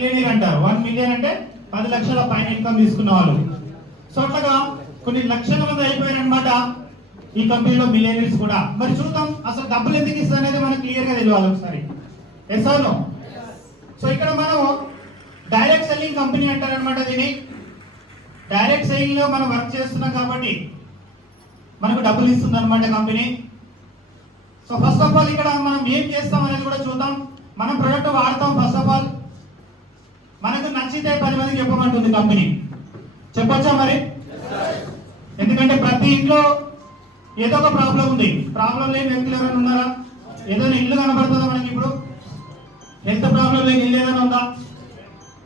Millionaire అంటారు. 1 million అంటే 10 లక్షల పైన ఇన్కమ్ తీసుకున్న వాళ్ళు. సో అట్లాగా కొన్ని లక్షల మంది అయిపోయారనమాట ఈ కంపెనీలో మిలియనీర్స్ కూడా. మరి చూద్దాం అసలు డబ్బులు ఎందుకు ఇస్తుంది అనేది మనకు క్లియర్ గా తెలియాలి ఒకసారి. Yes or no? సో ఇక్కడ మనం డైరెక్ట్ సెల్లింగ్ కంపెనీ అంటారనమాట దీన్ని. డైరెక్ట్ సెల్లింగ్ లో మనం వర్క్ చేస్తున్నాం కాబట్టి మనకు డబ్బులు ఇస్తుంది అనమాట company. So first of all ఇక్కడ మనం ఏం చేస్తాం అనేది కూడా చూద్దాం. మనం ప్రొడక్ట్ వాడతాం. ఫస్ట్ ఆఫ్ ఆల్ మనకు నచ్చితే 10 మందికి చెప్పమంటుంది కంపెనీ. చెప్పొచ్చా మరి? ఎందుకంటే ప్రతి ఇంట్లో ఏదో ఒక ప్రాబ్లం ఉంది. ప్రాబ్లం లేని వ్యక్తులు ఎవరైనా ఉన్నారా? ఏదైనా ఇల్లు కనబడుతుందా మనకి? ఇప్పుడు హెల్త్ ప్రాబ్లం లేని ఇల్లు ఏదైనా ఉందా?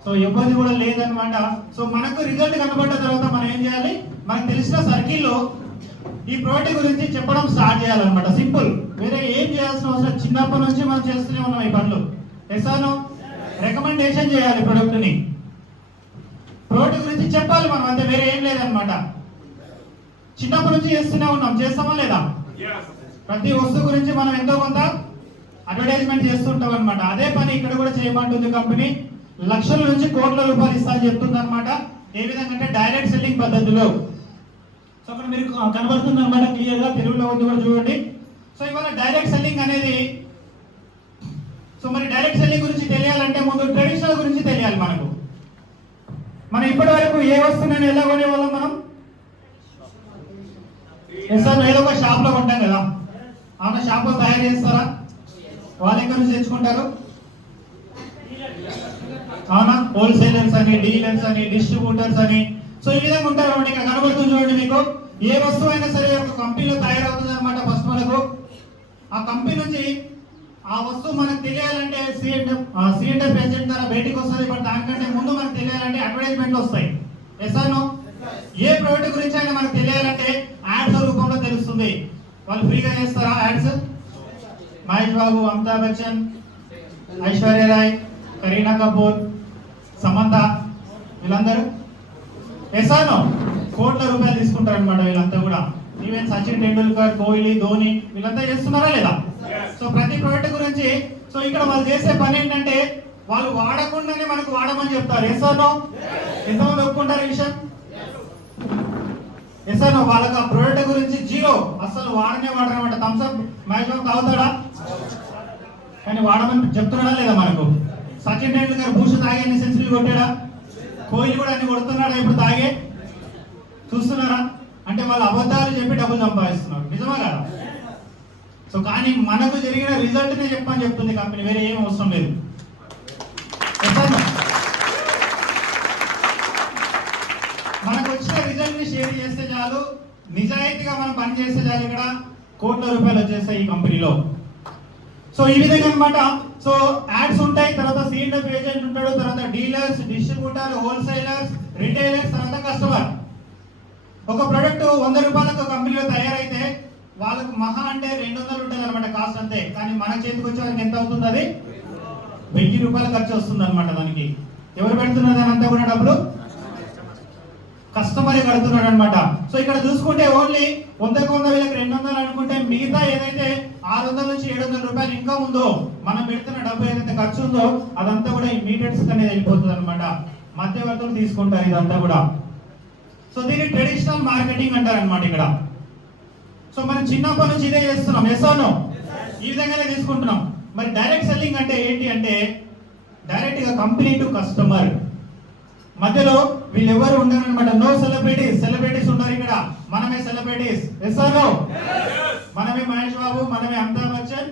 సో ఎవరిది కూడా లేదనమాట. సో మనకు రిజల్ట్ కనబడ్డ తర్వాత మనం ఏం చేయాలి? మనకు తెలిసిన సర్కిల్లో ఈ ప్రోడక్ట్ గురించి చెప్పడం స్టార్ట్ చేయాలన్నమాట. సింపుల్, వేరే ఏం చేయాల్సిన అవసరం. చిన్నప్పటి నుంచి మనం చేస్తూనే ఉన్నాం ఈ పనులు. ఎసాను రికమెండేషన్ చేయాలి ప్రోడక్ట్ ని. ప్రోడక్ట్ గురించి చెప్పాలి మనం, అంతే, వేరే ఏం లేదనమాట. చిన్నప్పటి నుంచి చేస్తూనే ఉన్నాం. చేస్తామా లేదా? ప్రతి వస్తువు గురించి మనం ఎంతో కొంత అడ్వర్టైజ్మెంట్ చేస్తుంటాం అనమాట. అదే పని ఇక్కడ కూడా చేయమంటుంది కంపెనీ. లక్షల నుంచి కోట్ల రూపాయలు ఇస్తా చెప్తుంది అనమాట. ఏ విధంగా అంటే డైరెక్ట్ సెల్లింగ్ పద్ధతిలో. సో అక్కడ మీరు కనబడుతుంది అనమాట క్లియర్ గా, తెలుగులో ఉంది కూడా చూడండి. సో ఇవాళ డైరెక్ట్ సెల్లింగ్ అనేది, సో మరి డైరెక్ట్ సెల్లింగ్ గురించి తెలియాలంటే ముందు ట్రెడిషనల్ గురించి తెలియాలి మనకు. మనం ఇప్పటి వరకు ఏ వస్తువుని ఎలా కొనేవాళ్ళం మనం? ఏదో ఒక షాప్ లో కొంటాం కదా. అవునా? షాప్ లో తయారు చేస్తారా? వాళ్ళ ఎక్కడి నుంచి తెచ్చుకుంటారు? అవునా? హోల్సేలర్స్ అని, డీలర్స్ అని, డిస్ట్రిబ్యూటర్స్ అని. సో ఈ విధంగా ఉంటారు అనమాట. ఇక్కడ కనబడుతుంది చూడండి మీకు. ఏ వస్తువు అయినా సరే ఒక కంపెనీలో తయారవుతుంది అనమాట. ఫస్ట్ మనకు ఆ కంపెనీ నుంచి ఆ వస్తువు మనకు తెలియాలంటే సిఎండ్ఎఫ్ ఏజెంట్ ద్వారా బయటికి వస్తుంది. బట్ దానికంటే ముందు మనకు తెలియాలంటే అడ్వర్టైజ్మెంట్లు వస్తాయి. Yes or no? ఏ ప్రోడక్ట్ గురించి అయినా మనకు తెలియాలంటే యాడ్స్ రూపంలో తెలుస్తుంది. వాళ్ళు ఫ్రీగా చేస్తారా యాడ్స్? మహేష్ బాబు, అమితాబ్ బచ్చన్, ఐశ్వర్య రాయ్, కరీనా కపూర్, సమంత, వీళ్ళందరూ ఎస్ ఆర్ నో? కోట్ల రూపాయలు తీసుకుంటారు అనమాట వీళ్ళంతా కూడా. ఈవెన్ సచిన్ టెండూల్కర్, కోహ్లీ, ధోని వీళ్ళంతా చేస్తున్నారా లేదా? సో ప్రతి ప్రోడక్ట్ గురించి, సో ఇక్కడ వాళ్ళు చేసే పని ఏంటంటే వాళ్ళు వాడకుండానే మనకు వాడమని చెప్తారు. Yes or no? ఎంతమంది ఒప్పుకుంటారు ఈ విషయం? Yes or no? వాళ్ళకి ఆ ప్రోడక్ట్ గురించి జీరో, అసలు వాడనే వాడరనమాట. Thums Up maximum తాగుతాడా? కానీ వాడమని చెప్తున్నాడా లేదా మనకు? సచిన్ టెండూల్కర్ బూస్ట్ తాగే అన్ని సెంచరీలు కొట్టాడా? కోహ్లీ కూడా అన్ని కొడుతున్నాడా ఇప్పుడు తాగే? చూస్తున్నారా? అంటే వాళ్ళు అబద్ధాలు చెప్పి డబ్బులు సంపాదిస్తున్నారు. నిజమా కదా? సో కానీ మనకు జరిగిన రిజల్ట్ నే చెప్పని చెప్తుంది కంపెనీ, వేరే ఏం అవసరం లేదు. మనకు వచ్చిన రిజల్ట్ ని షేర్ చేస్తే చాలు, నిజాయితీగా మనం పని చేస్తే చాలు, ఇక్కడ కోట్ల రూపాయలు వచ్చేస్తాయి ఈ కంపెనీలో. సో ఈ విధంగా అనమాట. సో యాడ్స్ ఉంటాయి, తర్వాత సిఎండ్ఎఫ్ ఏజెంట్ ఉంటాడు, తర్వాత డీలర్స్, డిస్ట్రిబ్యూటర్, హోల్సేలర్స్, రిటైలర్స్, తర్వాత కస్టమర్. ఒక ప్రొడక్ట్ 100 రూపాయలకు కంపెనీలో తయారైతే వాళ్ళకు మహా అంటే 200 ఉంటుంది అనమాట కాస్ట్ అంతే. కానీ మన చేతికి వచ్చేవారికి ఎంత అవుతుంది? అది 1000 రూపాయల ఖర్చు వస్తుంది అనమాట. దానికి ఎవరు పెడుతున్నారు? దాని అంతా కూడా డబ్బులు కస్టమరే కడుతున్నాడు అనమాట. సో ఇక్కడ చూసుకుంటే ఓన్లీ 100కు 100 వీళ్ళకి 200 అనుకుంటే మిగతా ఏదైతే 600 నుంచి 700 రూపాయలు ఇన్కమ్ ఉందో, మనం పెడుతున్న డబ్బు ఏదైతే ఖర్చు ఉందో అదంతా కూడా ఇమీడియట్స్ అనేది వెళ్ళిపోతుంది అనమాట. మధ్యవర్తులు తీసుకుంటారు ఇదంతా కూడా. సో దీన్ని ట్రెడిషనల్ మార్కెటింగ్ అంటారు అనమాట ఇక్కడ. సో మనం చిన్నప్పటి నుంచి ఇదే చేస్తున్నాం. Yes or no? ఈ విధంగానే తీసుకుంటున్నాం. మరి డైరెక్ట్ సెల్లింగ్ అంటే ఏంటి అంటే డైరెక్ట్ గా కంపెనీ టు కస్టమర్. మధ్యలో వీళ్ళెవరు ఉండరు అనమాట. No celebrities. సెలబ్రిటీస్ ఉండరు ఇక్కడ. మనమే సెలబ్రిటీస్. Yes or no? మనమే మహేష్ బాబు, మనమే అమితాబ్ బచ్చన్.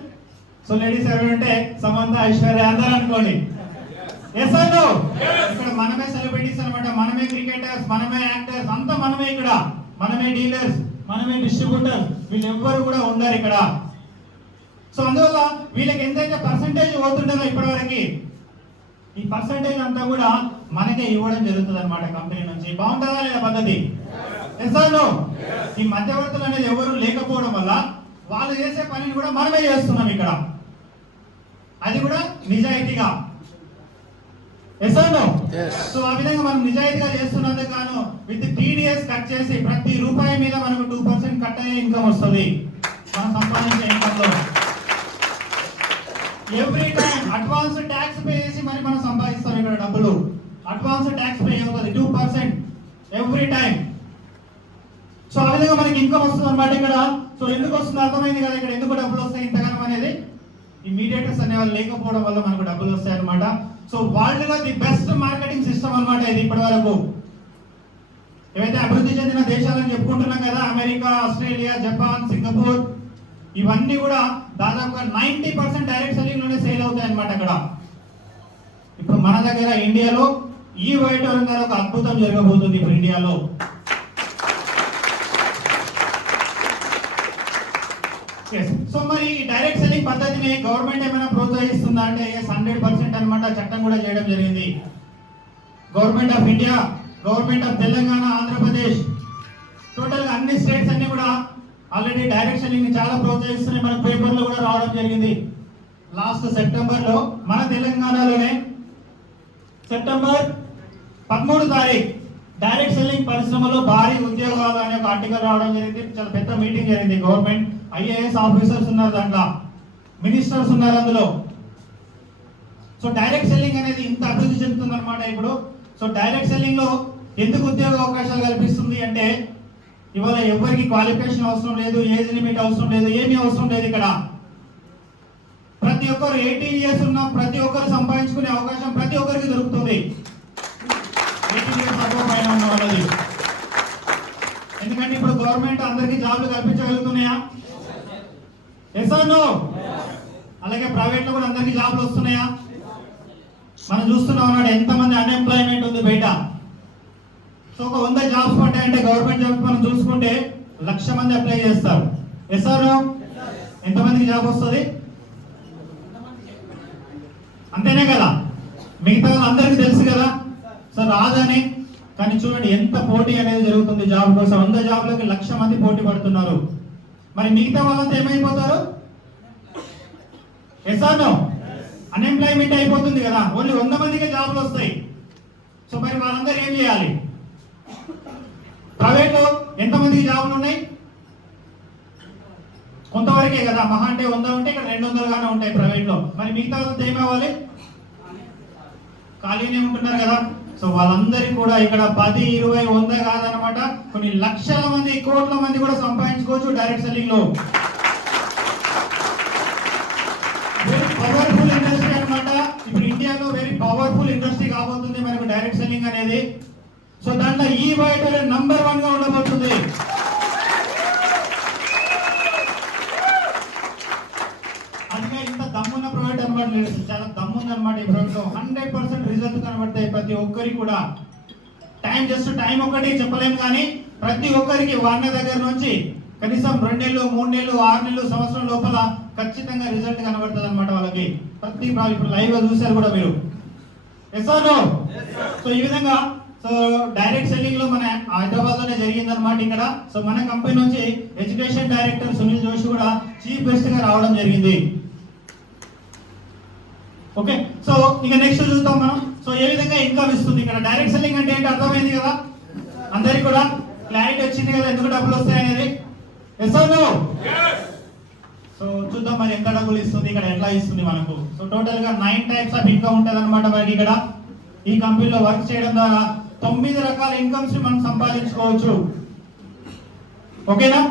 సో లేడీస్ ఎవరంటే సమంత, ఐశ్వర్య అందరూ అనుకోండి. Yes or no? ఇక్కడ మనమే సెలబ్రిటీస్ అనమాట. మనమే క్రికెటర్స్, మనమే యాక్టర్స్, అంతా మనమే ఇక్కడ. మనమే డీలర్స్, మనమే డిస్ట్రిబ్యూటర్. వీళ్ళు ఎవ్వరు కూడా ఉండరు ఇక్కడ. సో అందువల్ల వీళ్ళకి ఎంతైతే పర్సంటేజ్ పోతుంటుందో ఇప్పటివరకు, ఈ పర్సంటేజ్ అంతా కూడా మనకే ఇవ్వడం జరుగుతుంది అనమాట కంపెనీ నుంచి. బాగుంటుందా లేదా పద్ధతి? Yes or no? ఈ మధ్యవర్తులు అనేది ఎవరు లేకపోవడం వల్ల వాళ్ళు చేసే పనిని కూడా మనమే చేస్తున్నాం ఇక్కడ, అది కూడా నిజాయితీగా. Yes or no? సో ఆ విధంగా మనం నిజాయితీగా చేస్తున్నందుకు గాను విత్ టీడీఎస్ కట్ చేసి ప్రతి రూపాయి మీద మనకు 2% కట్ అయ్యే ఇన్కమ్ వస్తుంది మనం సంపాదించే ఇన్కమ్ లో. Every time advance tax pay చేసి మరి మనం సంపాదిస్తాం ఇక్కడ డబ్బులు. డబ్బులు అడ్వాన్స్ ట్యాక్స్ పే అవుతుంది 2% ఎవ్రీ టైం. సో ఆ విధంగా మనకి ఇన్కమ్ వస్తుంది అనమాట ఇక్కడ. సో ఎందుకు వస్తుంది అర్థమైంది కదా ఇక్కడ ఎందుకు డబ్బులు వస్తాయి ఇంతగానం అనేది. ఈ మీడియేటర్స్ అనేవాళ్ళు లేకపోవడం వల్ల మనకు డబ్బులు వస్తాయి అనమాట. సో వరల్డ్ లో ది బెస్ట్ మార్కెటింగ్ సిస్టమ్ అనమాట ఇది ఇప్పటి వరకు. ఏవైతే అభివృద్ధి చెందిన దేశాలని చెప్పుకుంటున్నాం కదా, అమెరికా, ఆస్ట్రేలియా, జపాన్, సింగపూర్, ఇవన్నీ కూడా దాదాపుగా 90% డైరెక్ట్ సెల్లింగ్ లోనే సేల్ అవుతాయి అనమాట అక్కడ. ఇప్పుడు మన దగ్గర ఇండియాలో ఈ వైట్ గారు ఒక అద్భుతం జరగబోతుంది ఇప్పుడు ఇండియాలో. సో మరి ఈ డైరెక్ట్ సెల్లింగ్ పద్ధతిని గవర్నమెంట్ ఏమైనా ప్రోత్సహిస్తుందా అంటే 100% అనమాట. చట్టం కూడా చేయడం జరిగింది. Government of India, government of Telangana, Andhra Pradesh, total గా అన్ని స్టేట్స్ అన్ని కూడా ఆల్రెడీ డైరెక్ట్ సెల్లింగ్ ని చాలా ప్రోత్సహిస్తున్నాయి. మన పేపర్లో కూడా రావడం జరిగింది. లాస్ట్ సెప్టెంబర్ లో మన తెలంగాణలోనే సెప్టెంబర్ 13 తారీఖు డైరెక్ట్ సెల్లింగ్ పరిశ్రమలో భారీ ఉద్యోగాలు అనే ఒక ఆర్టికల్ రావడం జరిగింది. చాలా పెద్ద మీటింగ్ జరిగింది. గవర్నమెంట్ ఐఏఎస్ ఆఫీసర్స్ ఉన్నారు దాంట్లో, మినిస్టర్స్ ఉన్నారు అందులో. సో డైరెక్ట్ సెల్లింగ్ అనేది ఇంత అభివృద్ధి చెందుతుంది అనమాట ఇప్పుడు. సో డైరెక్ట్ సెల్లింగ్ లో ఎందుకు ఉద్యోగ అవకాశాలు కల్పిస్తుంది అంటే ఇవాళ ఎవరికి క్వాలిఫికేషన్ అవసరం లేదు, ఏజ్ లిమిట్ అవసరం లేదు, ఏమీ అవసరం లేదు. ఇక్కడ ప్రతి ఒక్కరు 18 ఇయర్స్ ఉన్న ప్రతి ఒక్కరు సంపాదించుకునే అవకాశం ప్రతి ఒక్కరికి దొరుకుతుంది. 18 ఇయర్స్ అబోవ్ పైన ఉన్న వాళ్ళది. ఎందుకంటే ఇప్పుడు గవర్నమెంట్ అందరికీ జాబ్లు కల్పించగలుగుతున్నాయా? Yes or no? అలాగే ప్రైవేట్ లో కూడా అందరికీ జాబ్లు వస్తున్నాయా? మనం చూస్తున్నాం అన్నాడు ఎంతమంది అన్ఎంప్లాయ్మెంట్ ఉంది బయట. సో ఒక 100 జాబ్స్ పడ్డాయంటే గవర్నమెంట్ జాబ్స్ మనం చూసుకుంటే 1,00,000 మంది అప్లై చేస్తారు. Yes or no? ఎంతమందికి జాబ్ వస్తుంది? అంతేనే కదా, మిగతా అందరికీ తెలుసు కదా. సో రాదని కానీ చూడండి ఎంత పోటీ అనేది జరుగుతుంది జాబ్ కోసం. 100 జాబ్లకి 1,00,000 మంది పోటీ పడుతున్నారు. మరి మిగతా వాళ్ళంతా ఏమైపోతారు? Yes or no? అన్ఎంప్లాయ్మెంట్ అయిపోతుంది కదా. ఓన్లీ 100 మందికే జాబ్లు వస్తాయి. సో మరి వాళ్ళందరూ ఏం చేయాలి? ప్రైవేట్ లో ఎంతమందికి జాబ్లు ఉన్నాయి? కొంతవరకే కదా, మహా అంటే 100 ఉంటే ఇక్కడ 200 గానే ఉంటాయి ప్రైవేట్ లో. మరి మిగతా వాళ్ళతో ఏమవ్వాలి? ఖాళీనే ఉంటున్నారు కదా. సో వాళ్ళందరికీ కూడా ఇక్కడ 10, 20, 100 కాదనమాట, కొన్ని లక్షల మంది, కోట్ల మంది కూడా సంపాదించుకోవచ్చు డైరెక్ట్ సెల్లింగ్ లో. వెరీ పవర్ఫుల్ ఇండస్ట్రీ అనమాట. ఇప్పుడు ఇండియాలో వెరీ పవర్ఫుల్ ఇండస్ట్రీ కాబోతుంది మనకు డైరెక్ట్ సెల్లింగ్ అనేది. సో దాంట్లో ఈ బయట నంబర్ 1 గా ఉండబోతుంది. అందుకే ఇంత దమ్మున్న ప్రోడక్ట్ అనమాట, చాలా దమ్ముంది అనమాట ఈ ప్రోడక్ట్. 100% రిజల్ట్ కనబడతాయి ప్రతి ఒక్కరికి కూడా. టైం ఒకటి చెప్పలేము కానీ ప్రతి ఒక్కరికి వాళ్ళ దగ్గర నుంచి కనీసం 2 నెలలు, 3 నెలలు, 6 నెలలు, సంవత్సరం లోపల ఖచ్చితంగా రిజల్ట్ కనబడుతుంది అనమాట వాళ్ళకి. ప్రతి ఇప్పుడు లైవ్ గా చూసారు కూడా మీరు. Yes or no? సో ఈ విధంగా సో డైరెక్ట్ సెల్లింగ్ లో మన హైదరాబాద్ లోనే జరిగింది అనమాట ఇక్కడ. సో మన కంపెనీ నుంచి ఎడ్యుకేషన్ డైరెక్టర్ సునీల్ జోషి కూడా చీఫ్ గెస్ట్ గా రావడం జరిగింది. ఓకే, సో ఇక నెక్స్ట్ చూద్దాం మనం. సో ఏ విధంగా ఇన్కమ్ ఇస్తుంది ఇక్కడ. డైరెక్ట్ సెల్లింగ్ అంటే ఏంటి అర్థమైంది కదా, అందరికి కూడా క్లారిటీ వచ్చింది కదా ఎందుకు డబ్బులు వస్తాయి అనేది. Yes or no? సో చూద్దాం మరి ఎంత డబ్బులు ఇస్తుంది ఇక్కడ, ఎట్లా ఇస్తుంది మనకు. సో టోటల్ గా 9 టైప్స్ ఆఫ్ ఇన్కమ్ ఉంటుంది అనమాట మనకి ఇక్కడ. ఈ కంపెనీలో వర్క్ చేయడం ద్వారా 9 రకాల ఇన్కమ్స్ మనం సంపాదించుకోవచ్చు. ఓకేనా?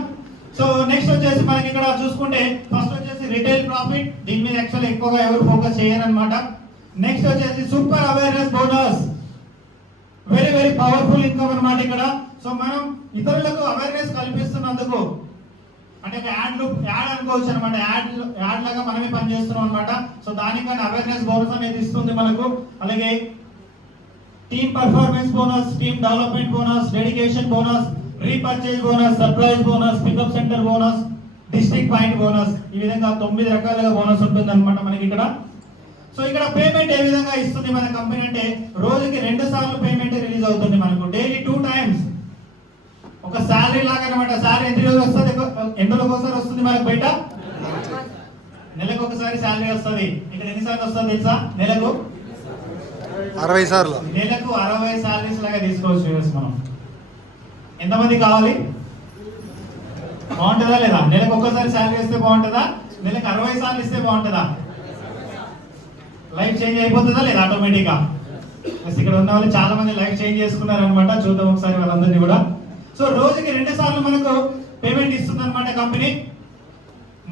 సో నెక్స్ట్ వచ్చేసి మనకి ఇక్కడ చూసుకుంటే ఫస్ట్ వచ్చేసి రిటైల్ ప్రాఫిట్. దీని మీద యాక్చువల్ ఎక్కువగా ఎవరు ఫోకస్ చేయరన్నమాట. నెక్స్ట్ వచ్చేసి super awareness bonus, very very powerful income అన్నమాట ఇక్కడ. సో మనం ఇతరులకు అవేర్నెస్ కల్పిస్తున్నందుకు అంటే ఒక యాడ్ అనుకోవచ్చు అనమాట. యాడ్ లాగా మనమే పనిచేస్తున్నాం అనమాట. సో దానికన్నా అవేర్నెస్ బోనస్ అనేది ఇస్తుంది మనకు. అలాగే team performance bonus, team development bonus, dedication bonus, repurchase bonus, surprise bonus, pickup centre bonus, district point bonus. ఈ విధంగా 9 రకాలుగా బోనస్ ఉంటుంది అనమాట మనకి ఇక్కడ. సో ఇక్కడ పేమెంట్ ఏ విధంగా ఇస్తుంది మన కంపెనీ అంటే రోజుకి 2 సార్లు పేమెంట్ రిలీజ్ అవుతుంది మనకు. Daily 2 times. ఒక శాలరీ లాగా అనమాట. శాలరీ ఎన్ని రోజులు వస్తుంది? ఎన్ని రోజులకు ఒకసారి వస్తుంది మనకు బయట? నెలకు ఒకసారి శాలరీ వస్తుంది. ఇక్కడ ఎన్నిసార్లు వస్తుంది తెలుసా? నెలకు 60 సార్లు. నెలకు 60 శాలరీస్ లాగా తీసుకోవచ్చు మనం. ఎంతమంది కావాలి? బాగుంటుందా లేదా? నెలకు ఒక్కసారి శాలరీ ఇస్తే బాగుంటుందా? నెలకు 60 సార్లు ఇస్తే బాగుంటుందా? లైఫ్ చేంజ్ అయిపోతుందా లేదా ఆటోమేటిక్ గా? ఇక్కడ ఉన్న వాళ్ళు చాలా మంది లైఫ్ చేంజ్ చేసుకున్నారు అనమాట. చూద్దాం ఒకసారి వాళ్ళందరినీ కూడా. సో రోజుకి 2 సార్లు మనకు పేమెంట్ ఇస్తుంది అనమాట కంపెనీ.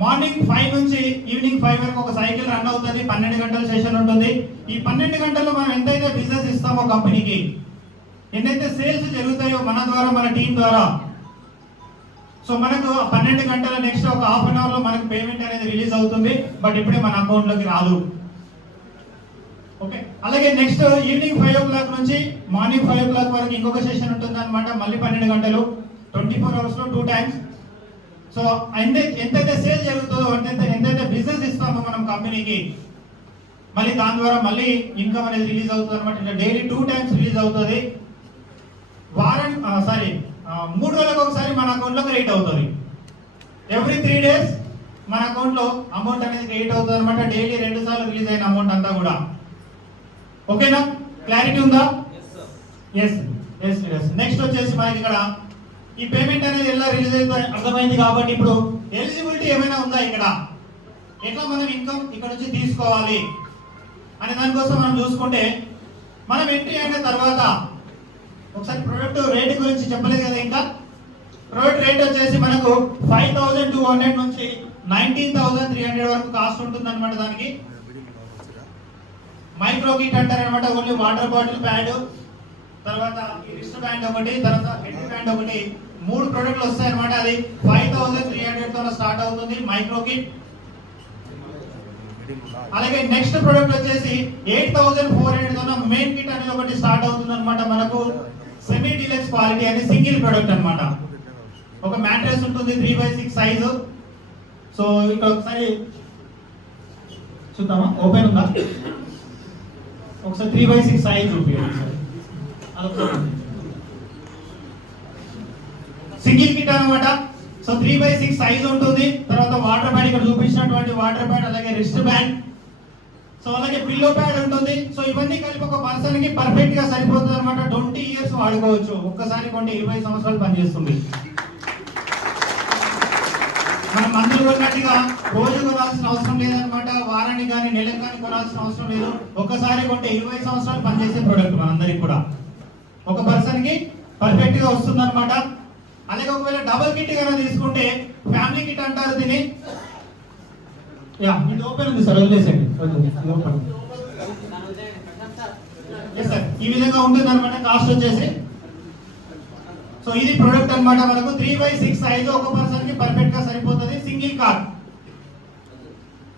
మార్నింగ్ 5 నుంచి ఈవినింగ్ 5 వరకు ఒక సైకిల్ రన్ అవుతుంది. 12 గంటల సెషన్ ఉంటుంది. ఈ 12 గంటల్లో మనం ఎంతైతే బిజినెస్ ఇస్తామో కంపెనీకి, ఎన్నైతే సేల్స్ జరుగుతాయో మన ద్వారా, మన టీం ద్వారా, సో మనకు 12 గంటల నెక్స్ట్ ఒక హాఫ్ అన్ అవర్ లో మనకు పేమెంట్ అనేది రిలీజ్ అవుతుంది. బట్ ఇప్పుడే మన అకౌంట్ లోకి రాదు. ఓకే, అలాగే నెక్స్ట్ ఈవినింగ్ 5 o'clock నుంచి మార్నింగ్ 5 o'clock వరకు ఇంకొక సెషన్ ఉంటుంది అనమాట. మళ్ళీ 12 గంటలు, 24 hours లో 2 times. సో ఎంతైతే సేల్ జరుగుతుందో, ఎంతైతే బిజినెస్ ఇస్తామో మనం కంపెనీకి, మళ్ళీ దాని ద్వారా మళ్ళీ ఇన్కమ్ అనేది రిలీజ్ అవుతుంది అనమాట. ఇట్లా డైలీ 2 times రిలీజ్ అవుతుంది. 3 రోజులకు ఒకసారి మన అకౌంట్ లో క్రెడిట్ అవుతుంది. ఎవ్రీ 3 days మన అకౌంట్ లో అమౌంట్ అనేది క్రెడిట్ అవుతుంది అనమాట. డైలీ 2 సార్లు రిలీజ్ అయిన అమౌంట్ అంతా కూడా. ఓకేనా, క్లారిటీ ఉందా? Yes yes yes. నెక్స్ట్ వచ్చేసి మనకి ఇక్కడ ఈ పేమెంట్ అనేది ఎలా రిలీజ్ అయితే అర్థమైంది కాబట్టి ఇప్పుడు ఎలిజిబిలిటీ ఏమైనా ఉందా ఇక్కడ, ఎట్లా మనం ఇన్కమ్ ఇక్కడ నుంచి తీసుకోవాలి అనే దానికోసం మనం చూసుకుంటే, మనం ఎంట్రీ అయిన తర్వాత ఒకసారి ప్రొడక్ట్ రేట్ గురించి చెప్పలేదు కదా. ఇంకా ప్రొడక్ట్ రేట్ వచ్చేసి మనకు 5,200 నుంచి 19,300 వరకు కాస్ట్ ఉంటుంది అనమాట. దానికి మైక్రో కిట్ అంటారు అనమాట. ఓన్లీ వాటర్ బాటిల్, ప్యాడ్, తర్వాత ఈ రిస్ట్ బ్యాండ్ ఒకటి, తర్వాత హెడ్ బ్యాండ్ ఒకటి, 3 ప్రొడక్ట్లు వస్తాయి అనమాట. అది 5,300 తో స్టార్ట్ అవుతుంది మైక్రో కిట్. అలాగే నెక్స్ట్ ప్రొడక్ట్ వచ్చేసి 8,400 తో మెయిన్ కిట్ అనేది ఒకటి స్టార్ట్ అవుతుంది అనమాట. మనకు సెమీ డీలక్స్ క్వాలిటీ అని సింగిల్ ప్రొడక్ట్ అనమాట. ఒక మ్యాట్రెస్ ఉంటుంది 3/6 సైజు. సో ఇక్కడ ఒకసారి చూద్దామా, ఓపెన్ ఉందా? ఒకసారి 3/6 సైజ్ చూపించండి. సింగిల్ కిట్ అనమాట. సో 3/6 సైజ్ ఉంటుంది. తర్వాత వాటర్ బ్యాడ్, ఇక్కడ చూపించినటువంటి వాటర్ బ్యాడ్, అలాగే రిస్ట్ బ్యాండ్, సో అలాగే పిల్లో ప్యాడ్ ఉంటుంది. సో ఇవన్నీ కలిపి ఒక పర్సన్ కి పర్ఫెక్ట్ గా సరిపోతుంది అనమాట. 20 years వాడుకోవచ్చు. ఒక్కసారి కొంటే 20 సంవత్సరాలు పనిచేస్తుంది. మనం మందులు కొన్నట్టుగా రోజు కొనాల్సిన అవసరం లేదనమాట. వారానికి కానీ నెలకు కానీ కొనాల్సిన అవసరం లేదు. ఒక్కసారి కొంటే 20 సంవత్సరాలు పనిచేసే ప్రోడక్ట్ మనందరికి కూడా ఒక పర్సన్ కి పర్ఫెక్ట్ గా వస్తుంది అనమాట. అలాగే ఒకవేళ డబుల్ కిట్ కనుక తీసుకుంటే, ఫ్యామిలీ కిట్ అంటారు దీన్ని. ఇది ఓపెన్ ఉంది సార్, వదిలేసండి. సార్ ఈ విధంగా ఉంటుంది అనమాట. కాస్ట్ వచ్చేసి, సో ఇది ప్రొడక్ట్ అనమాట. మనకు 3/6 సైజ్ ఒక పర్సన్ కి పర్ఫెక్ట్ గా సరిపోతుంది. సింగిల్ కార్డ్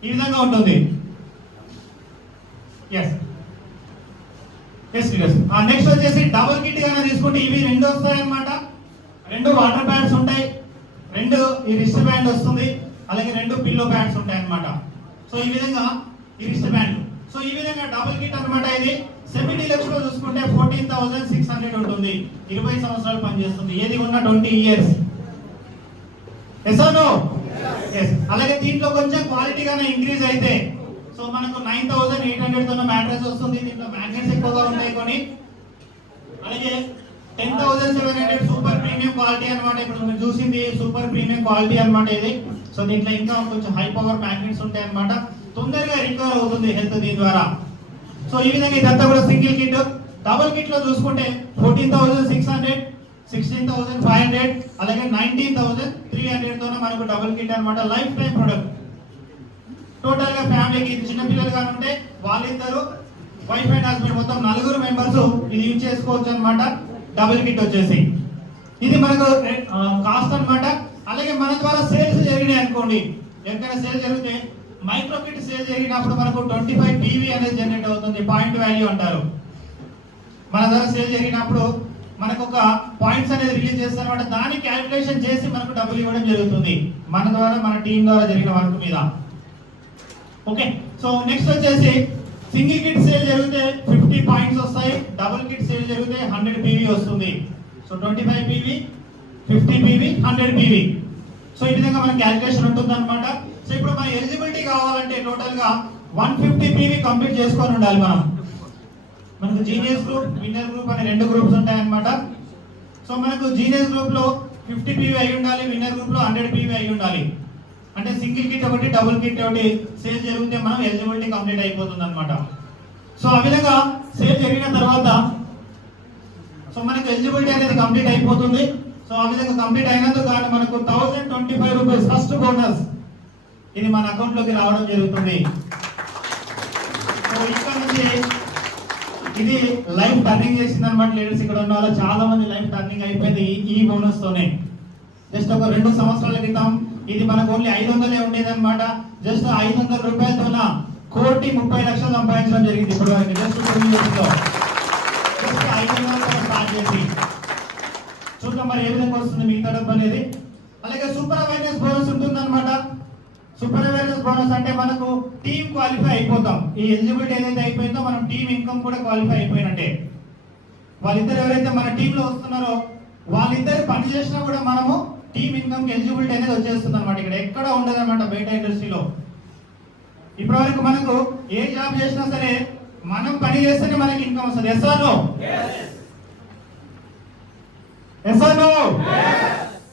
ఈ విధంగా ఉంటుంది. నెక్స్ట్ వచ్చేసి డబుల్ కిట్ కనుక తీసుకుంటే ఇవి 2 వస్తాయి అనమాట. 2 వాటర్ ప్యాడ్స్ ఉంటాయి, 2 ఈ రిస్ట్ బ్యాండ్ వస్తుంది, అలాగే 2 పిల్లో ప్యాడ్స్ ఉంటాయి అనమాట. సో ఈ విధంగా ఈ రిస్ట్ బ్యాండ్, సో ఈ విధంగా డబుల్ కిట్ అనమాట. ఇది సెమీ డీలక్స్ లో చూసుకుంటే 14,600 ఉంటుంది. 20 సంవత్సరాలు పనిచేస్తుంది. ఏది ఉన్న 20 years. అలాగే దీంట్లో కొంచెం క్వాలిటీగానే ఇంక్రీజ్ అయితే, సో మనకు 9,800 తో మ్యాట్రెస్ వస్తుంది. దీంట్లో మ్యాగ్నెట్స్ ఎక్కువగా ఉంటాయి కొన్ని. అలాగే 10,700 సూపర్ ప్రీమియం క్వాలిటీ అనమాట. ఇప్పుడు మీరు చూసింది సూపర్ ప్రీమియం క్వాలిటీ అనమాట ఇది. సో దీంట్లో ఇంకా కొంచెం హై పవర్ మ్యాగ్నెట్స్ ఉంటాయి అనమాట. తొందరగా రికవర్ అవుతుంది హెల్త్ దీని ద్వారా. సో ఈ విధంగా ఇదంతా కూడా సింగిల్ కిట్. డబుల్ కిట్ లో చూసుకుంటే 14,600, 16,500, అలాగే 19,300 తో మనకు డబుల్ కిట్ అనమాట. Life time product. టోటల్ గా ఫ్యామిలీకి, చిన్న పిల్లలు కానీ ఉంటే వాళ్ళిద్దరు, వైఫ్ అండ్ హస్బెండ్, మొత్తం 4 మెంబర్స్ ఇది యూజ్ చేసుకోవచ్చు అనమాట. డబుల్ కిట్ వచ్చేసి ఇది మనకు కాస్ట్ అనమాట. అలాగే మన ద్వారా సేల్స్ జరిగినాయి అనుకోండి, ఎక్కడైనా సేల్ జరిగితే మైక్రో కిట్ సేల్ జరిగినప్పుడు మనకు 25 PV అనేది జనరేట్ అవుతుంది. పాయింట్ వాల్యూ అంటారు. మన ద్వారా సేల్ జరిగినప్పుడు మనకు ఒక పాయింట్స్ అనేది రిలీజ్ చేస్తారు అనమాట. దాన్ని క్యాలిక్యులేషన్ చేసి మనకు డబ్బులు ఇవ్వడం జరుగుతుంది మన ద్వారా, మన టీం ద్వారా జరిగిన వర్క్ మీద. ఓకే, సో నెక్స్ట్ వచ్చేసి సింగిల్ కిట్ సేల్ జరిగితే 50 పాయింట్స్ వస్తాయి. డబుల్ కిట్ సేల్ జరిగితే 100 PV వస్తుంది. So 25 PV, 50 PV, 100 PV. So ఈ విధంగా మన క్యాలిక్యులేషన్ ఉంటుంది అనమాట. సో ఇప్పుడు మన ఎలిజిబిలిటీ కావాలంటే టోటల్ గా 150 PV కంప్లీట్ చేసుకొని ఉండాలి మనం. మనకు జీనియస్ గ్రూప్, విన్నర్ గ్రూప్ అనే 2 గ్రూప్స్ ఉంటాయి అనమాట. సో మనకు జీనియస్ గ్రూప్ లో 50 PV అయి ఉండాలి, విన్నర్ గ్రూప్ లో 100 PV అయి ఉండాలి. అంటే సింగిల్ కిట్ ఒకటి, డబుల్ కిట్ ఒకటి సేల్ జరిగితే మనం ఎలిజిబిలిటీ కంప్లీట్ అయిపోతుంది అనమాట. సో ఆ విధంగా సేల్ జరిగిన తర్వాత సో మనకి ఎలిజిబిలిటీ అనేది కంప్లీట్ అయిపోతుంది. సో ఆ విధంగా కంప్లీట్ అయినందుకు కానీ మనకు 1025 రూపీస్ ఫస్ట్ బోనస్ ఇది మన అకౌంట్ లోకి రావడం జరుగుతుంది. సో ఇక్కడ నుంచి ఇది లైఫ్ టర్నింగ్ చేసింది అనమాట. లేడీస్ ఇక్కడ ఉన్న వాళ్ళు చాలా మంది లైఫ్ టర్నింగ్ అయిపోయింది ఈ బోనస్ తోనే. జస్ట్ ఒక 2 సంవత్సరాల క్రితం ఇది మనకు ఓన్లీ 500 ఉండేది అనమాట. జస్ట్ 500 రూపాయలతోన 1,30,00,000 సంపాదించడం జరిగింది ఇప్పుడు వరకు. జస్ట్ 2 ఇయర్స్ లో జస్ట్ 500 స్టార్ట్ చేసి చూద్దాం మరి ఏ విధంగా వస్తుంది మిగతా డబ్బు అనేది. అలాగే సూపర్ అవేర్నెస్ బోనస్ ఉంటుంది అనమాట. సూపర్ అవేర్నెస్ బోనస్ అంటే మనకు టీమ్ క్వాలిఫై అయిపోతాం. ఈ ఎలిజిబిలిటీ ఏదైతే అయిపోయిందో మనం టీమ్ ఇన్కమ్ కూడా క్వాలిఫై అయిపోయినట్టే. వాళ్ళిద్దరు ఎవరైతే మన టీమ్ లో వస్తున్నారో వాళ్ళిద్దరు పని చేసినా కూడా మనము టీమ్ ఇన్కమ్ ఎలిజిబిలిటీ అనేది వచ్చేస్తుంది అనమాట. ఇక్కడ ఎక్కడ ఉండదు అనమాట బయట ఇండస్ట్రీలో. ఇప్పటి వరకు మనకు ఏ జాబ్ చేసినా సరే మనం పని చేస్తేనే మనకి ఇన్కమ్ వస్తుంది. Yes or no? Yes or no?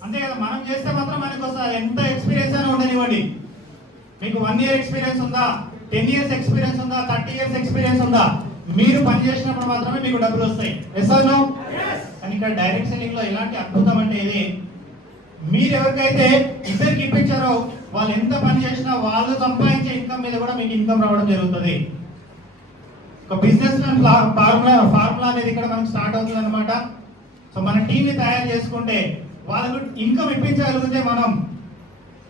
అంతే కదా, మనం చేస్తే మాత్రం మనకు వస్తుంది. ఎంత ఎక్స్పీరియన్స్ అయినా ఉండనివ్వండి. మీకు 1 ఇయర్ ఎక్స్పీరియన్స్ ఉందా, 10 ఇయర్స్ ఎక్స్పీరియన్స్ ఉందా, 30 ఇయర్స్ ఎక్స్పీరియన్స్ ఉందా, మీరు పని చేసినప్పుడు మాత్రమే మీకు డబ్బులు వస్తాయి. Yes or no? కానీ ఇక్కడ డైరెక్ట్ సెల్లింగ్ లో ఎలాంటి అద్భుతం అంటే ఇది, మీరు ఎవరికైతే ఇద్దరికి ఇప్పించారో వాళ్ళు ఎంత పని చేసినా వాళ్ళు సంపాదించే ఇన్కమ్ మీద కూడా మీకు ఇన్కమ్ రావడం జరుగుతుంది. ఒక బిజినెస్ మ్యాన్ ఫార్ములా అనేది ఇక్కడ మనకు స్టార్ట్ అవుతుంది అనమాట. సో మన టీంని తయారు చేసుకుంటే వాళ్ళకు ఇన్కమ్ ఇప్పించగలిగితే మనం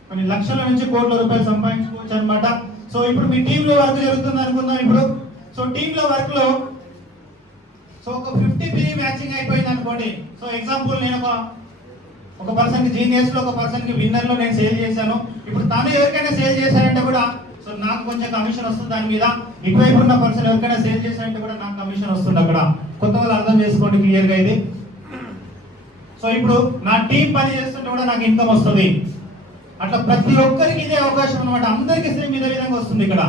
కొన్ని లక్షల నుంచి కోట్ల రూపాయలు సంపాదించుకోవచ్చు అనమాట. సో ఇప్పుడు మీ టీంలో వర్క్ జరుగుతుంది అనుకుందాం ఇప్పుడు. సో టీంలో వర్క్ లో సో ఒక 50 PV మ్యాచింగ్ అయిపోయింది అనుకోండి. సో ఎగ్జాంపుల్ నేను ఒక పర్సన్ కి జీనియస్ లో ఒక పర్సన్ కి విన్నర్ లో నేను సేల్ చేశాను. ఇప్పుడు తను ఎవరికైనా సేల్ చేశారంటే కూడా సో నాకు కొంచెం కమిషన్ వస్తుంది దాని మీద. ఇటువైపు ఉన్న పర్సన్ ఎవరికైనా సేల్ చేశారంటే కూడా నాకు కమిషన్ వస్తుంది. అక్కడ కొత్త వాళ్ళు అర్థం చేసుకోండి క్లియర్ గా ఇది. సో ఇప్పుడు నా టీం పని చేస్తుంటే కూడా నాకు ఇన్కమ్ వస్తుంది. అట్లా ప్రతి ఒక్కరికి ఇదే అవకాశం అనమాట. అందరికీ సేమ్ ఇదే విధంగా వస్తుంది ఇక్కడ.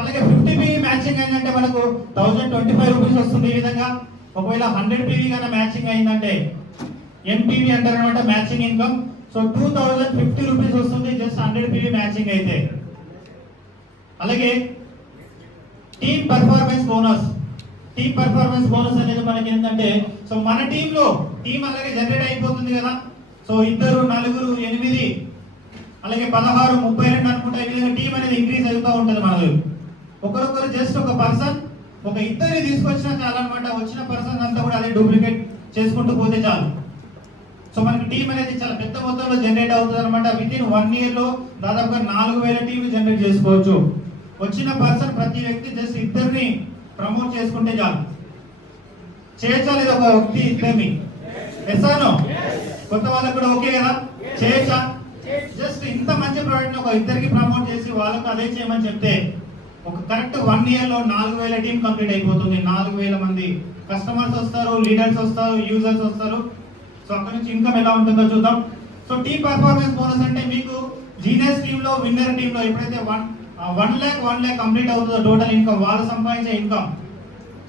అలాగే 50 PV మ్యాచింగ్ అయిందంటే మనకు 1025 రూపీస్ వస్తుంది ఈ విధంగా. ఒకవేళ 100 PV కన్నా మ్యాచింగ్ అయిందంటే MPV అంటారు అనమాట, మ్యాచింగ్ ఇన్కమ్. సో 2050 రూపీస్ వస్తుంది జస్ట్ 100 PV మ్యాచింగ్ అయితే. అలాగే team performance bonus. Team performance bonus అనేది మనకి ఏంటంటే సో మన టీంలో టీం అలాగే జనరేట్ అయిపోతుంది కదా. సో 2, 4, 8 అలాగే 16, 32 అనుకుంటే ఈ విధంగా టీం అనేది ఇంక్రీజ్ అవుతూ ఉంటుంది మనది. ఒకరొకరు జస్ట్ ఒక పర్సన్ ఒక ఇద్దరిని తీసుకొచ్చినా చాలు అనమాట. వచ్చిన పర్సన్ అంతా కూడా అదే డూప్లికేట్ చేసుకుంటూ పోతే చాలు. సో మనకి టీం అనేది చాలా పెద్ద మొత్తంలో జనరేట్ అవుతుంది అనమాట. విత్ ఇన్ 1 ఇయర్ లో దాదాపుగా 4000 టీంలు జనరేట్ చేసుకోవచ్చు. వచ్చిన పర్సన్ ప్రతి వ్యక్తి జస్ట్ ఇద్దరిని ప్రమోట్ చేసుకుంటే చాలు. చేయొచ్చా లేదా ఒక వ్యక్తి ఇద్దరిని? Yes or no? కొత్త వాళ్ళకి కూడా ఓకే కదా, చేయొచ్చా? జస్ట్ ఇంత మంచి ప్రోడక్ట్ ఒక ఇద్దరికి ప్రమోట్ చేసి వాళ్ళకు అదే చేయమని చెప్తే ఒక కరెక్ట్ 1 ఇయర్ లో 4000 టీం కంప్లీట్ అయిపోతుంది. 4000 మంది కస్టమర్స్ వస్తారు, లీడర్స్ వస్తారు, యూజర్స్ వస్తారు. సో అక్కడ నుంచి ఇన్కమ్ ఎలా ఉంటుందో చూద్దాం. సో టీమ్ పర్ఫార్మెన్స్ బోనస్ అంటే మీకు జీనియస్ టీమ్ లో విన్నర్ టీమ్ లో ఎప్పుడైతే 1 lakh కంప్లీట్ అవుతుందో టోటల్ ఇన్కమ్ వాళ్ళు సంపాదించే ఇన్కమ్.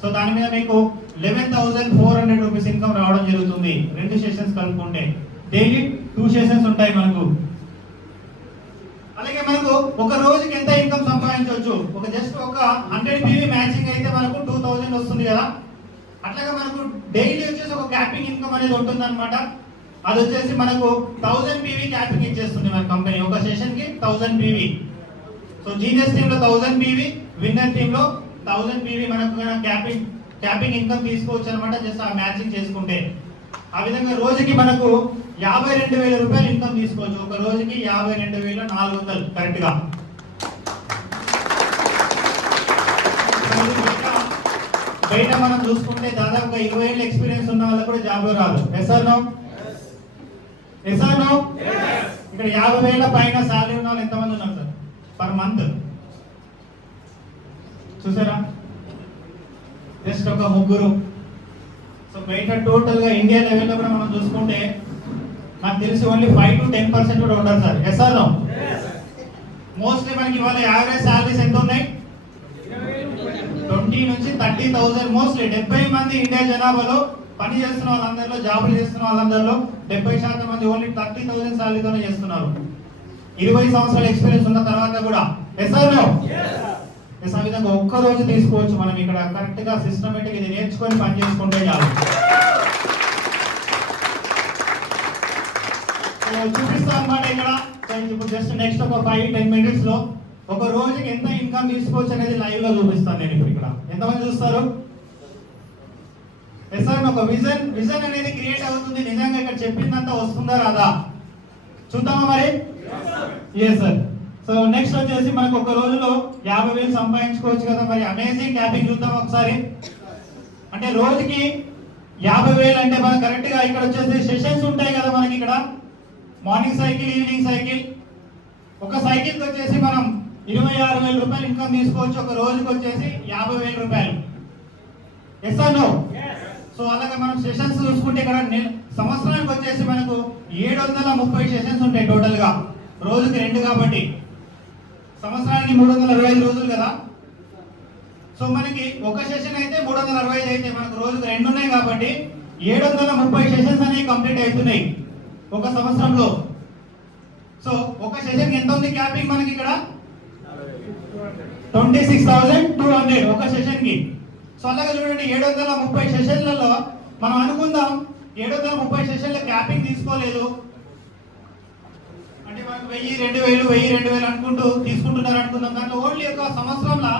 సో దాని మీద మీకు 11,400 రూపీస్ ఇన్కమ్ రావడం జరుగుతుంది 2 సెషన్స్ కలుపుకుంటే. డైలీ 2 సెషన్స్ ఉంటాయి మనకు. అలాగే మనకు ఒక రోజుకి ఎంత ఇన్కమ్ సంపాదించవచ్చు. ఒక జస్ట్ ఒక 100 PV మ్యాచింగ్ అయితే మనకు 2000 వస్తుంది కదా. అట్లాగే మనకు డైలీ వచ్చేసి ఒక క్యాపింగ్ ఇన్కమ్ అనేది ఉంటుంది అనమాట. అది వచ్చేసి మనకు 1000 PV క్యాపింగ్ ఇచ్చేస్తుంది మన కంపెనీ. ఒక సెషన్ కి 1000 PV. సో జీనియస్ టీమ్ లో 1000 PV, విన్నర్ టీమ్ లో 1000 PV మనకు క్యాపింగ్ ఇన్కమ్ తీసుకోవచ్చు అనమాట. జస్ట్ ఆ మ్యాచింగ్ చేసుకుంటే ఆ విధంగా రోజుకి మనకు 52,000 రూపాయలు ఇన్కమ్ తీసుకోవచ్చు. ఒక రోజుకి 52,400 కరెక్ట్ గా. బయట మనం చూసుకుంటే దాదాపుగా 20 ఏళ్ళ ఎక్స్పీరియన్స్ ఉన్న వాళ్ళకి కూడా జాబ్ రాదు. Yes or no? Yes or no? ఇక్కడ 50,000 పైన శాలరీ ఉన్న వాళ్ళు ఎంతమంది ఉన్నారు సార్ పర్ మంత్? చూసారా, జస్ట్ ఒక 3. సో బయట టోటల్ గా ఇండియా లెవెల్లో కూడా మనం చూసుకుంటే నాకు తెలిసి ఓన్లీ 5 to 10% కూడా ఉంటారు sir. Yes or no? Mostly మనకి ఇవాళ యావరేజ్ శాలరీస్ ఎంత ఉన్నాయి? 20 నుంచి 30,000. మోస్ట్లీ 70 మంది ఇండియా జనాభాలో పని చేస్తున్న వాళ్ళందరిలో, జాబులు చేస్తున్న వాళ్ళందరిలో 70% మంది ఓన్లీ 30,000 శాలరీతోనే చేస్తున్నారు 20 సంవత్సరాల ఎక్స్పీరియన్స్ ఉన్న తర్వాత కూడా. Yes or no? ఆ విధంగా ఒక్క రోజు తీసుకోవచ్చు మనం ఇక్కడ కరెక్ట్ గా సిస్టమేటిక్ ఇది నేర్చుకొని పని చేసుకుంటే చాలు. చూపిస్తా అన్నమాట ఇక్కడ. ఇప్పుడు జస్ట్ నెక్స్ట్ ఒక 5-10 మినిట్స్ లో ఒక రోజుకి ఎంత ఇన్కమ్ తీసుకోవచ్చు అనేది లైవ్ గా చూపిస్తాను నేను ఇప్పుడు ఇక్కడ. ఎంతమంది చూస్తారు? సార్ ఒక విజన్ అనేది క్రియేట్ అవుతుంది. నిజంగా ఇక్కడ చెప్పిందంతా వస్తుందా రాదా చూద్దామా మరి? Yes sir. సో నెక్స్ట్ వచ్చేసి మనకు ఒక రోజులో 50,000 సంపాదించుకోవచ్చు కదా. మరి అమేజింగ్ క్యాపింగ్ చూద్దాం ఒకసారి. అంటే రోజుకి 50,000 అంటే మనం కరెక్ట్ గా ఇక్కడ వచ్చేసి సెషన్స్ ఉంటాయి కదా మనకి ఇక్కడ. Morning cycle, evening cycle. ఒక సైకిల్ కి వచ్చేసి మనం 26,000 రూపాయలు ఇన్కమ్ తీసుకోవచ్చు. ఒక రోజుకి వచ్చేసి 50,000 రూపాయలు. Yes or no? సో అలాగే మనం సెషన్స్ చూసుకుంటే ఇక్కడ సంవత్సరానికి వచ్చేసి మనకు 730 సెషన్స్ ఉంటాయి టోటల్ గా. రోజుకి 2 కాబట్టి సంవత్సరానికి 365 రోజులు కదా. సో మనకి ఒక సెషన్ అయితే 365 అయితే మనకు రోజుకి 2 ఉన్నాయి కాబట్టి 730 సెషన్స్ అనేవి కంప్లీట్ అవుతున్నాయి ఒక సంవత్సరంలో. సో ఒక సెషన్ ఎంత ఉంది క్యాపింగ్ మనకి ఇక్కడ? 26,200 ఒక సెషన్ కి. సో అలాగే చూడండి 730 సెషన్లలో మనం అనుకుందాం 730 సెషన్ల క్యాపింగ్ తీసుకోలేదు అంటే మనకు 1000 అనుకుంటూ తీసుకుంటున్నారు అనుకుందాం. దాంట్లో ఓన్లీ ఒక సంవత్సరంలో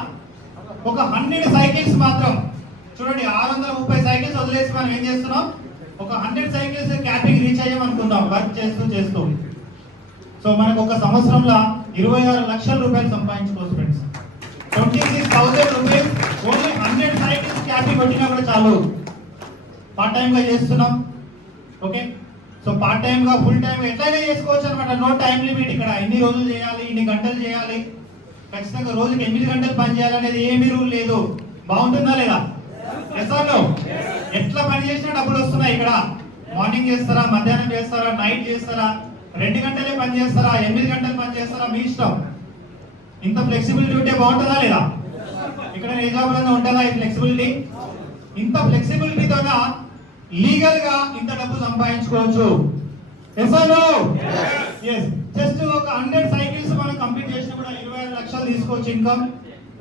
ఒక 100 సైకిల్స్ మాత్రం చూడండి 630 సైకిల్స్ వదిలేసి మనం ఏం చేస్తున్నాం ఒక 100 సైకిల్స్ క్యాపింగ్ రీచ్ అయ్యామనుకుందాం వర్క్ చేస్తూ. సో మనకు ఒక సంవత్సరంలో 26 లక్షల రూపాయలు సంపాదించుకోవచ్చు friends. 26,000 rupees only 100 cycles capping కొట్టినా కూడా చాలు. పార్ట్ టైం గా చేస్తున్నాం. ఓకే. సో పార్ట్ టైం గా ఫుల్ టైం ఎట్లయినా చేసుకోవచ్చు అనమాట. నో టైం లిమిట్ ఇక్కడ. ఎన్ని రోజులు చేయాలి, ఇన్ని గంటలు చేయాలి, ఖచ్చితంగా రోజుకి 8 గంటలు పని చేయాలనేది ఏమీ రూల్ లేదు. బాగుంటుందా లేదా? Yes or no? ఎట్లా పని చేసినా డబ్బులు వస్తున్నాయి ఇక్కడ. మార్నింగ్ చేస్తారా, మధ్యాహ్నం చేస్తారా, నైట్ చేస్తారా, 2 గంటలే పని చేస్తారా, 8 గంటలు పని చేస్తారా, మీ ఇష్టం. ఇంత ఫ్లెక్సిబిలిటీ ఉంటే బాగుంటుందా లేదా? ఇక్కడ ఏ జాబ్ లో ఉంటుందా ఈ ఫ్లెక్సిబిలిటీ? ఇంత ఫ్లెక్సిబిలిటీతో లీగల్ గా ఇంత డబ్బు సంపాదించుకోవచ్చు. Yes or no? Yes. Just ఒక 100 సైకిల్స్ మనం కంప్లీట్ చేసినా కూడా 25 లక్షలు తీసుకోవచ్చు ఇన్కమ్.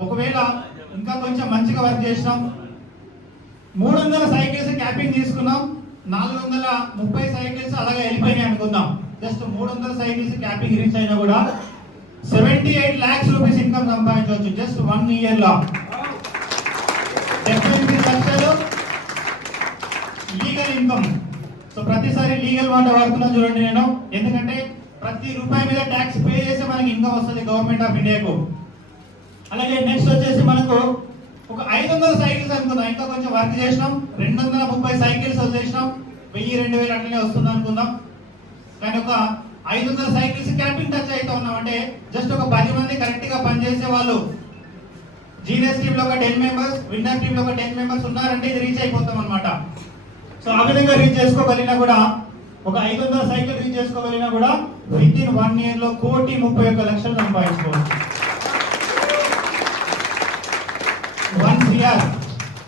ఒకవేళ ఇంకా కొంచెం మంచిగా వర్క్ చేసినాం 300 సైకిల్స్ క్యాపింగ్ తీసుకున్నాం, 430 సైకిల్స్ అలాగే వెళ్ళిపోయినాయి అనుకుందాం. జస్ట్ 300 సైకిల్స్ క్యాపింగ్ రీచ్ అయినా కూడా 78 lakhs రూపీస్ ఇన్కమ్ సంపాదించవచ్చు జస్ట్ 1 year లో. 78 లక్షలు లీగల్ ఇన్కమ్. సో ప్రతిసారి లీగల్ మాట వాడుతున్నాను చూడండి నేను. ఎందుకంటే ప్రతి రూపాయి మీద ట్యాక్స్ పే చేసి మనకి ఇన్కమ్ వస్తుంది గవర్నమెంట్ ఆఫ్ ఇండియాకు. అలాగే నెక్స్ట్ వచ్చేసి మనకు ఒక 500 సైకిల్స్ అనుకుందాం. ఇంకా కొంచెం వర్క్ చేసినాం, 230 సైకిల్స్ వదిలేసినాం, 1000-2000 అట్లనే వస్తుంది అనుకుందాం. కానీ ఒక 500 సైకిల్స్ క్యాపింగ్ టచ్ అయితే ఉన్నాం అంటే జస్ట్ ఒక 10 మంది కరెక్ట్ గా పనిచేసే వాళ్ళు జీనియస్ టీమ్ లో ఒక 10 మెంబర్స్, విన్నర్ టీమ్ లో ఒక 10 మెంబర్స్ ఉన్నారంటే ఇది రీచ్ అయిపోతాం అనమాట. సో ఆ విధంగా రీచ్ చేసుకోగలిగినా కూడా ఒక 500 సైకిల్ రీచ్ చేసుకోగలిగినా కూడా విత్ ఇన్ 1 year లో 1,31,00,000 సంపాదించుకోవచ్చు. 1 crore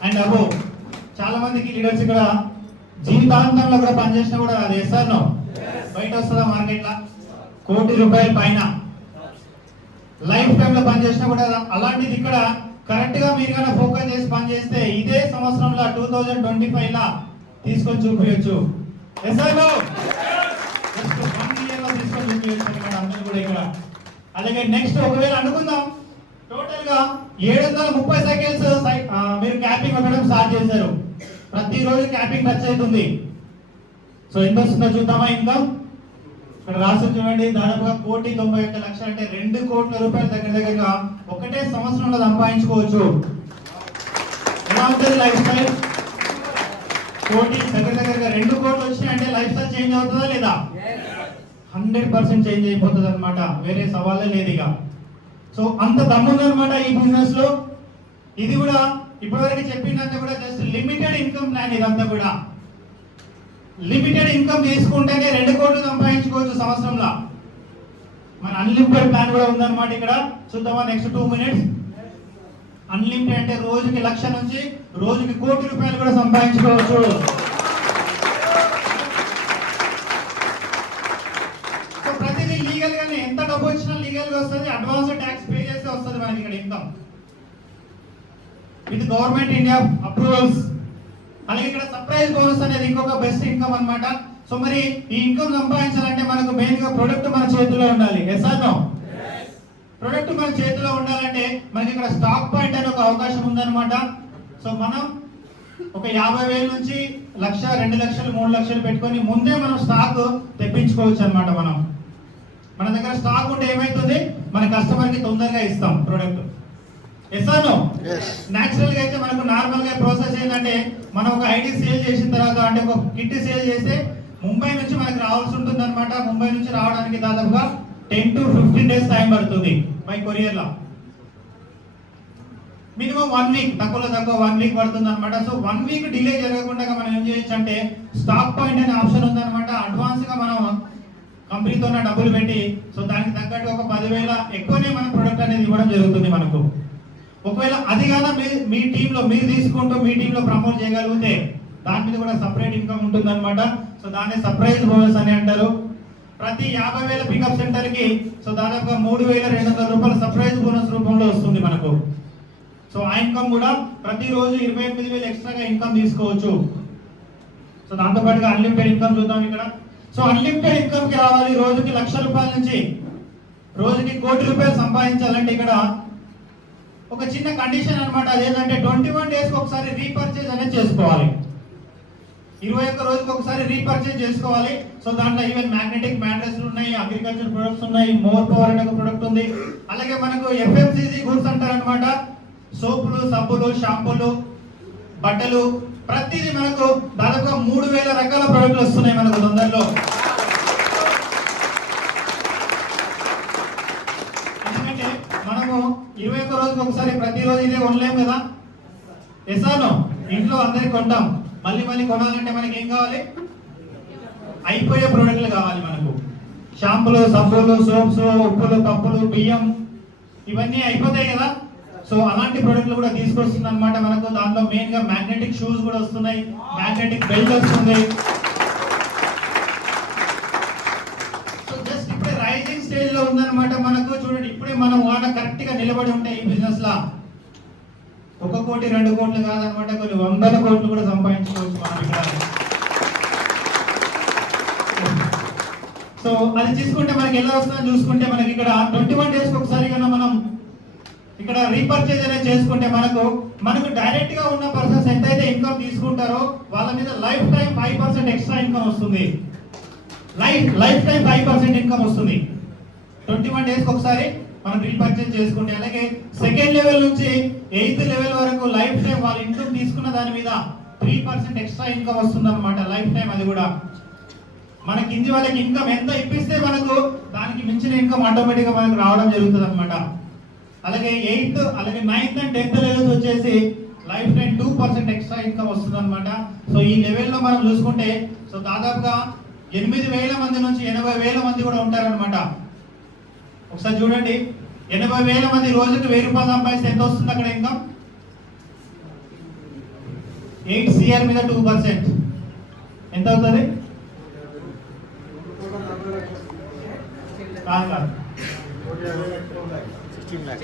అండ్ అబోవ్. చాలా మందికి లీడర్స్ ఇక్కడ జీవితాంతంలో కూడా పనిచేసినా కూడా అది ఎస్ఆర్నో బయట వస్తుందా మార్కెట్ లా? 1 కోటి రూపాయల పైన లైఫ్ టైమ్ లో పనిచేసినా కూడా అలాంటిది ఇక్కడ కరెక్ట్ గా మీరు కన్నా ఫోకస్ చేసి పనిచేస్తే ఇదే సంవత్సరంలో 2025 లా తీసుకొని చూపించచ్చు. ఎస్ఆర్నో జస్ట్ 1 year లో తీసుకొని చూపించచ్చు అందరూ కూడా ఇక్కడ. అలాగే నెక్స్ట్ ఒకవేళ అనుకుందాం టోటల్ గా 730 సైకిల్స్ మీరు క్యాపింగ్ పెట్టడం స్టార్ట్ చేశారు. ప్రతిరోజు క్యాపింగ్ టచ్ అవుతుంది. సో ఎంత వస్తుందో చూద్దామా ఇన్కమ్? ఇక్కడ రాసి చూడండి దాదాపుగా 1,91,00,000 అంటే 2 కోట్ల రూపాయలు దగ్గరగా ఒకటే సంవత్సరంలో సంపాదించుకోవచ్చు. ఎలా ఉంటుంది లైఫ్ స్టైల్? దగ్గరగా 2 కోట్లు వచ్చినాయంటే లైఫ్ స్టైల్ చేంజ్ అవుతుందా లేదా? 100% చేంజ్ అయిపోతుంది అనమాట. వేరే సవాలే లేదు ఇక. సో అంత దమ్ముందనమాట ఈ బిజినెస్ లో. ఇది కూడా ఇప్పటివరకు చెప్పిందంతా కూడా జస్ట్ లిమిటెడ్ ఇన్కమ్ ప్లాన్. ఇదంతా కూడా లిమిటెడ్ ఇన్కమ్ తీసుకుంటేనే 2 కోట్లు సంపాదించుకోవచ్చు సంవత్సరంలో. మన అన్లిమిటెడ్ ప్లాన్ కూడా ఉందన్నమాట ఇక్కడ. చూద్దామా నెక్స్ట్ 2 minutes. అన్లిమిటెడ్ అంటే రోజుకి 1,00,000 నుంచి రోజుకి 1 కోటి రూపాయలు కూడా సంపాదించుకోవచ్చు. సో ప్రతిదీ లీగల్ గానే ఎంత డబ్బు వచ్చినా లీగల్ గా వస్తుంది. అడ్వాన్స్ ట్యాక్స్ పే చేస్తే వస్తుంది మనకి ఇక్కడ income. With government India approvals. అలాగే ఇక్కడ సర్ప్రైజ్ బోనస్ అనేది ఇంకొక బెస్ట్ ఇన్కమ్ అన్నమాట. సో మరి ఈ ఇన్కమ్ సంపాదించాలంటే మనకు మెయిన్ గా ప్రొడక్ట్ మన చేతిలో ఉండాలి. Yes or no? ప్రొడక్ట్ మన చేతిలో ఉండాలంటే మనకి ఇక్కడ స్టాక్ పాయింట్ అనే ఒక అవకాశం ఉందన్నమాట. సో మనం ఒక 50,000 నుంచి 1,00,000, 2,00,000, 3,00,000 పెట్టుకొని ముందే మనం స్టాక్ తెప్పించుకోవచ్చు అనమాట. మన దగ్గర స్టాక్ ఉంటే ఏమైతుంది, మన కస్టమర్ కి తొందరగా ఇస్తాం product. Yes or no? Natural గా అయితే మనకు నార్మల్ గా ప్రాసెస్ ఏంటంటే మనం ఒక ఐడి సేల్ చేసిన తర్వాత అంటే ఒక కిట్ సేల్ చేస్తే ముంబై నుంచి మనకి రావాల్సి ఉంటుంది అనమాట. ముంబై నుంచి రావడానికి దాదాపుగా 10 to 15 డేస్ టైం పడుతుంది బై కొరియర్ లో. మినిమం 1 వీక్, తక్కువలో తక్కువ 1 వీక్ పడుతుంది అనమాట. సో 1 వీక్ డిలే జరగకుండా మనం ఏం చేయొచ్చు అంటే స్టాక్ పాయింట్ అనే ఆప్షన్ ఉందన్నమాట. అడ్వాన్స్ గా మనం కంపెనీతో డబ్బులు పెట్టి సో దానికి తగ్గట్టు ఒక 10,000 ఎక్కువనే మన ప్రొడక్ట్ అనేది ఇవ్వడం జరుగుతుంది మనకు. ఒకవేళ అది కాదా మీ టీంలో మీరు తీసుకుంటూ మీ టీంలో ప్రమోట్ చేయగలిగితే దాని మీద కూడా సపరేట్ ఇన్కమ్ ఉంటుంది అనమాట. సో దాన్ని సర్ప్రైజ్ బోనస్ అని అంటారు. ప్రతి 50,000 పికప్ సెంటర్ కి సో దాదాపుగా 3,200 రూపాయల సర్ప్రైజ్ బోనస్ రూపంలో వస్తుంది మనకు. సో ఆ ఇన్కమ్ కూడా ప్రతిరోజు 28,000 ఎక్స్ట్రాగా ఇన్కమ్ తీసుకోవచ్చు. సో దాంతో పాటుగా అన్లిమిటెడ్ ఇన్కమ్ చూద్దాం ఇక్కడ. సో అన్లిమిటెడ్ ఇన్కమ్ కి రావాలి, రోజుకి 1,00,000 రూపాయల నుంచి రోజుకి 1 కోటి రూపాయలు సంపాదించాలంటే ఇక్కడ ఒక చిన్న కండిషన్ అనమాట. అదేంటంటే 21 డేస్ కి ఒకసారి రీపర్చేజ్ అనేది చేసుకోవాలి. 21 రోజుకి ఒకసారి రీపర్చేజ్ చేసుకోవాలి. సో దాంట్లో ఈవెన్ మ్యాగ్నెటిక్ మ్యాట్రెస్ ఉన్నాయి, అగ్రికల్చర్ ప్రొడక్ట్స్ ఉన్నాయి, మోర్ పవర్ అనే ఒక ప్రొడక్ట్ ఉంది. అలాగే మనకు FMCG గూడ్స్ అంటారు అనమాట. సోపులు, సబ్బులు, షాంపూలు, బట్టలు, ప్రతిదీ మనకు దాదాపుగా 3,000 రకాల ప్రొడక్ట్లు వస్తున్నాయి మనకు తొందరలో. ఎందుకంటే మనము 21 రోజుకి ఒకసారి ప్రతిరోజు ఇదే కొనలేము కదా. Yes or no? ఇంట్లో అందరికి కొంటాం, మళ్ళీ కొనాలంటే మనకి ఏం కావాలి, అయిపోయే ప్రొడక్ట్లు కావాలి మనకు. షాంపులు, సబ్బులు, సోప్స్, ఉప్పులు, పప్పులు, బియ్యం ఇవన్నీ అయిపోతాయి కదా. సో అలాంటి ప్రొడక్ట్లు కూడా తీసుకొస్తుంది అనమాట మనకు. దాంట్లో మెయిన్ గా మ్యాగ్నెటిక్ షూస్ కూడా వస్తున్నాయి, మ్యాగ్నెటిక్ బెల్ట్ వస్తుంది. సో జస్ట్ ఇప్పుడే రైజింగ్ స్టేజ్ లో ఉందన్నమాట మనకు. చూడండి ఇప్పుడే మనం వాడ కరెక్ట్ గా నిలబడి ఉంటాయి ఈ బిజినెస్ లా. 1 కోటి 2 కోట్లు కాదనమాట, కొన్ని 100 కోట్లు కూడా సంపాదించుకోవచ్చు మనం ఇక్కడ. సో అది తీసుకుంటే మనకి ఎలా వస్తుందని చూసుకుంటే మనకి ఇక్కడ 21 డేస్ ఒకసారి కన్నా మనం ఇక్కడ రీపర్చేజ్ అనేది చేసుకుంటే మనకు డైరెక్ట్ గా ఉన్న పర్సన్స్ ఎంతైతే ఇన్కమ్ తీసుకుంటారో వాళ్ళ మీద లైఫ్ టైం 5% ఎక్స్ట్రా ఇన్కమ్ వస్తుంది. లైఫ్ టైం 5% ఇన్కమ్ వస్తుంది 21 డేస్ ఒకసారి మనం రీపర్చేజ్ చేసుకుంటే. అలాగే సెకండ్ లెవెల్ నుంచి 8th లెవెల్ వరకు లైఫ్ టైం వాళ్ళ ఇన్కమ్ తీసుకున్న దాని మీద 3% ఎక్స్ట్రా ఇన్కమ్ వస్తుంది అనమాట లైఫ్ టైం. అది కూడా మన కింది వాళ్ళకి ఇన్కమ్ ఎంత ఇప్పిస్తే మనకు దానికి మించిన ఇన్కమ్ ఆటోమేటిక్ గా మనకు రావడం జరుగుతుంది అనమాట. అలాగే 8th, అలాగే 9th and 10th లెవెల్స్ వచ్చేసి లైఫ్ టైం 2% ఎక్స్ట్రా ఇన్కమ్ వస్తుంది అనమాట. సో ఈ లెవెల్లో మనం చూసుకుంటే సో దాదాపుగా 8,000 మంది నుంచి 80,000 మంది కూడా ఉంటారనమాట. ఒకసారి చూడండి, 80,000 మంది రోజుకి 1,000 రూపాయలు సంపాదిస్తే ఎంత వస్తుంది అక్కడ ఇన్కమ్? 8 CR మీద 2% ఎంత అవుతుంది? కాదు 16 lakhs.